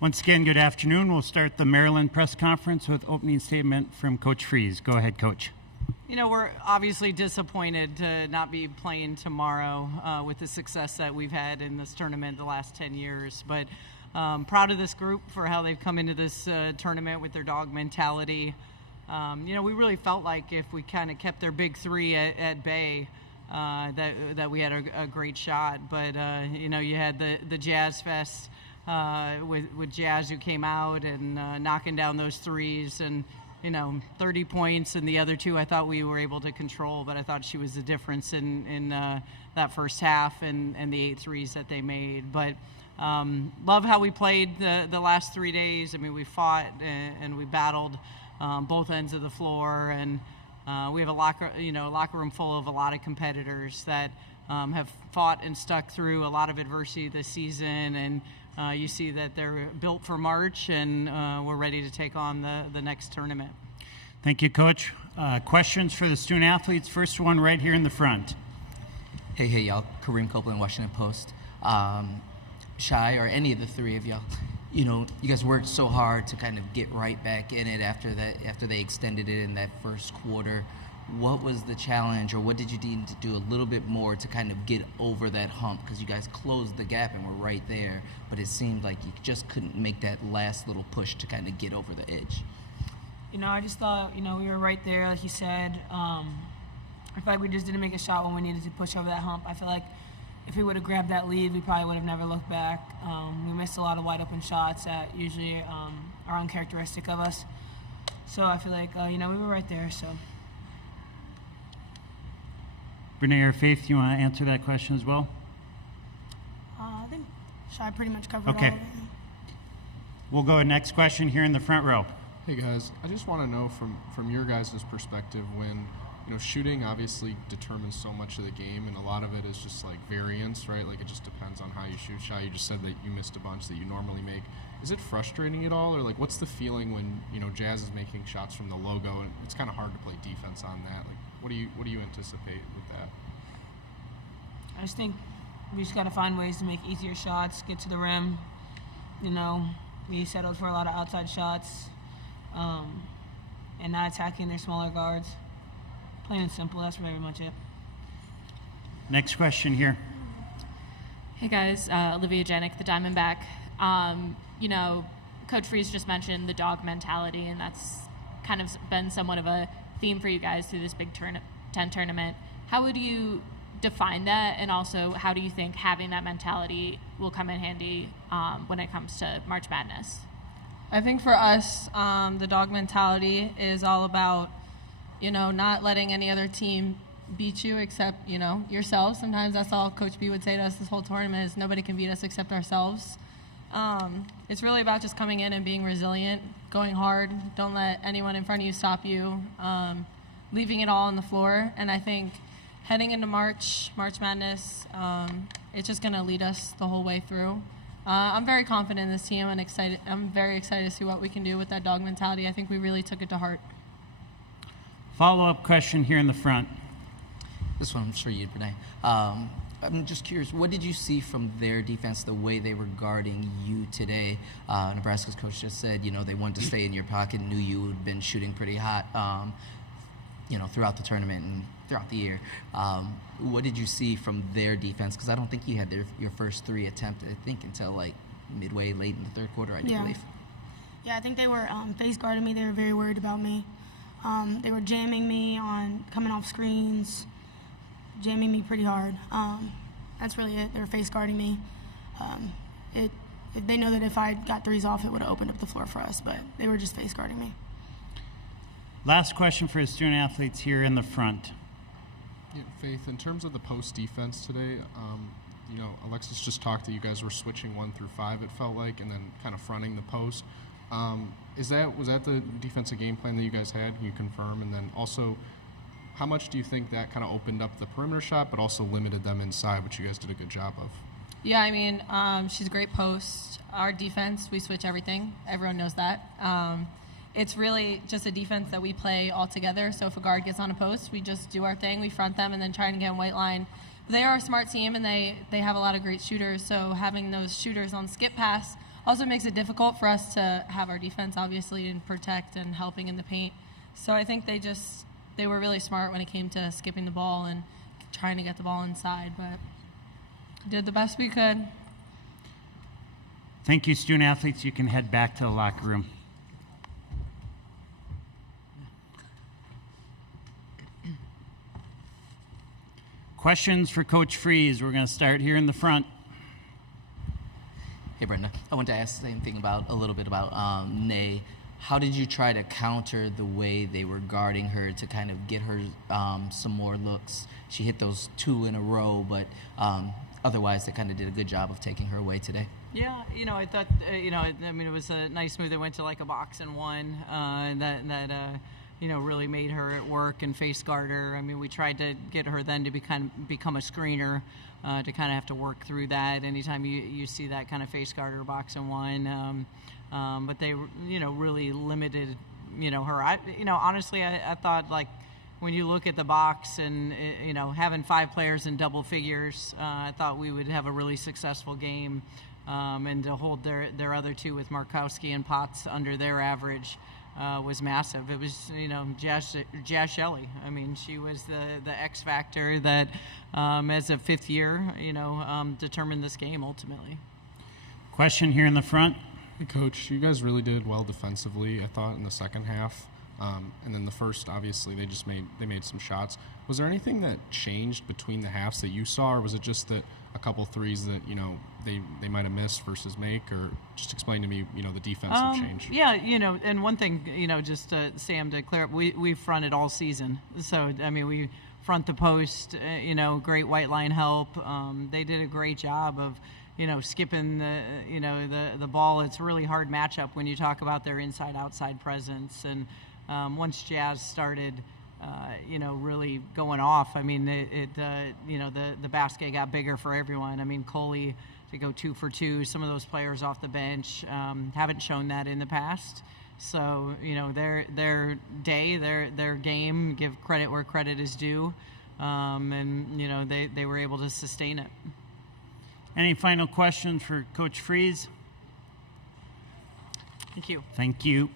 Once again, good afternoon. We'll start the Maryland press conference with opening statement from Coach Freeze. Go ahead, Coach. You know, we're obviously disappointed to not be playing tomorrow with the success that we've had in this tournament the last 10 years. But proud of this group for how they've come into this tournament with their dog mentality. You know, we really felt like if we kind of kept their big three at bay, that we had a great shot. But, you know, you had the Jazz Fest with Jazz, who came out and knocking down those threes, and 30 points, and the other two I thought we were able to control, but I thought she was the difference in that first half and the 8 threes that they made. But love how we played the last 3 days. I mean, we fought and we battled both ends of the floor, and we have a locker room full of a lot of competitors that have fought and stuck through a lot of adversity this season, and you see that they're built for March, and we're ready to take on the next tournament. Thank you, Coach. Questions for the student athletes? First one right here in the front. Hey, y'all. Kareem Copeland, Washington Post. Shai, or any of the three of y'all, you guys worked so hard to kind of get right back in it after they extended it in that first quarter. What was the challenge, or what did you need to do a little bit more to kind of get over that hump? Because you guys closed the gap and were right there, but it seemed like you just couldn't make that last little push to kind of get over the edge. I just thought, we were right there, like you said. I feel like we just didn't make a shot when we needed to push over that hump. I feel like if we would have grabbed that lead, we probably would have never looked back. We missed a lot of wide open shots that usually are uncharacteristic of us. So I feel like, we were right there, so. Renee or Faith, you want to answer that question as well? I think Shai pretty much covered okay. all of it. We'll go to next question here in the front row. Hey guys, I just want to know from your guys' perspective, when shooting obviously determines so much of the game, and a lot of it is just like variance, right? Like it just depends on how you shoot. Shai, you just said that you missed a bunch that you normally make. Is it frustrating at all, or like what's the feeling when Jazz is making shots from the logo and it's kind of hard to play defense on that? Like what do you anticipate with that? I just think we just got to find ways to make easier shots, get to the rim. We settled for a lot of outside shots, and not attacking their smaller guards. Plain and simple, that's very much it. Next question here. Hey guys, Olivia Janik, the Diamondback. Coach Freeze just mentioned the dog mentality, and that's kind of been somewhat of a theme for you guys through this Big Ten tournament. How would you define that, and also how do you think having that mentality will come in handy when it comes to March Madness? I think for us, the dog mentality is all about not letting any other team beat you except, yourself. Sometimes that's all Coach B would say to us this whole tournament is nobody can beat us except ourselves. It's really about just coming in and being resilient, going hard. Don't let anyone in front of you stop you, leaving it all on the floor. And I think heading into March Madness, it's just going to lead us the whole way through. I'm very confident in this team and excited. I'm very excited to see what we can do with that dog mentality. I think we really took it to heart. Follow-up question here in the front. This one's for you, Renee. I'm just curious, what did you see from their defense, the way they were guarding you today? Nebraska's coach just said, they wanted to stay in your pocket, knew you had been shooting pretty hot, throughout the tournament and throughout the year. What did you see from their defense? Because I don't think you had your first 3 attempted, until like midway, late in the third quarter, I believe. Yeah, I think they were face guarding me. They were very worried about me. They were jamming me on coming off screens, jamming me pretty hard. That's really it. They were face guarding me. They know that if I got threes off, it would have opened up the floor for us, but they were just face guarding me. Last question for the student athletes here in the front. Yeah, Faith, in terms of the post defense today, Alexis just talked that you guys were switching 1 through 5, it felt like, and then kind of fronting the post. Was that the defensive game plan that you guys had? Can you confirm? And then also, how much do you think that kind of opened up the perimeter shot, but also limited them inside, which you guys did a good job of? Yeah, she's a great post. Our defense, we switch everything. Everyone knows that. It's really just a defense that we play all together. So if a guard gets on a post, we just do our thing. We front them and then try and get in white line. They are a smart team, and they have a lot of great shooters. So having those shooters on skip pass also makes it difficult for us to have our defense, obviously, and protect and helping in the paint. So I think they were really smart when it came to skipping the ball and trying to get the ball inside, but did the best we could. Thank you, student athletes. You can head back to the locker room. Questions for Coach Freeze. We're going to start here in the front. Hey, Brenda. I want to ask the same thing a little bit about Nay. How did you try to counter the way they were guarding her to kind of get her some more looks? She hit those 2 in a row, but otherwise they kind of did a good job of taking her away today. Yeah, I thought, it was a nice move. They went to like a box and one that really made her at work and face guard her. I mean, we tried to get her then to become a screener, to kind of have to work through that anytime you see that kind of face guard or box and one. But they, really limited, her. Honestly, I thought, like, when you look at the box and, having 5 players in double figures, I thought we would have a really successful game. And to hold their other 2 with Markowski and Potts under their average was massive. It was, Jazz Shelley. I mean, she was the X factor that, as a 5th year, determined this game ultimately. Question here in the front. Hey, Coach, you guys really did well defensively, I thought, in the second half. And then the first, obviously, they made some shots. Was there anything that changed between the halves that you saw, or was it just that a couple threes that, they might have missed versus make? Or just explain to me, the defensive change. Yeah, and one thing, just Sam, to clear up, we fronted all season. So, I mean, we front the post, great white line help. They did a great job of, skipping the ball. It's a really hard matchup when you talk about their inside-outside presence. And once Jazz started, really going off, I mean, the basket got bigger for everyone. I mean, Coley to go 2 for 2. Some of those players off the bench haven't shown that in the past. So, their day, their game, give credit where credit is due. And, they were able to sustain it. Any final questions for Coach Freeze? Thank you. Thank you.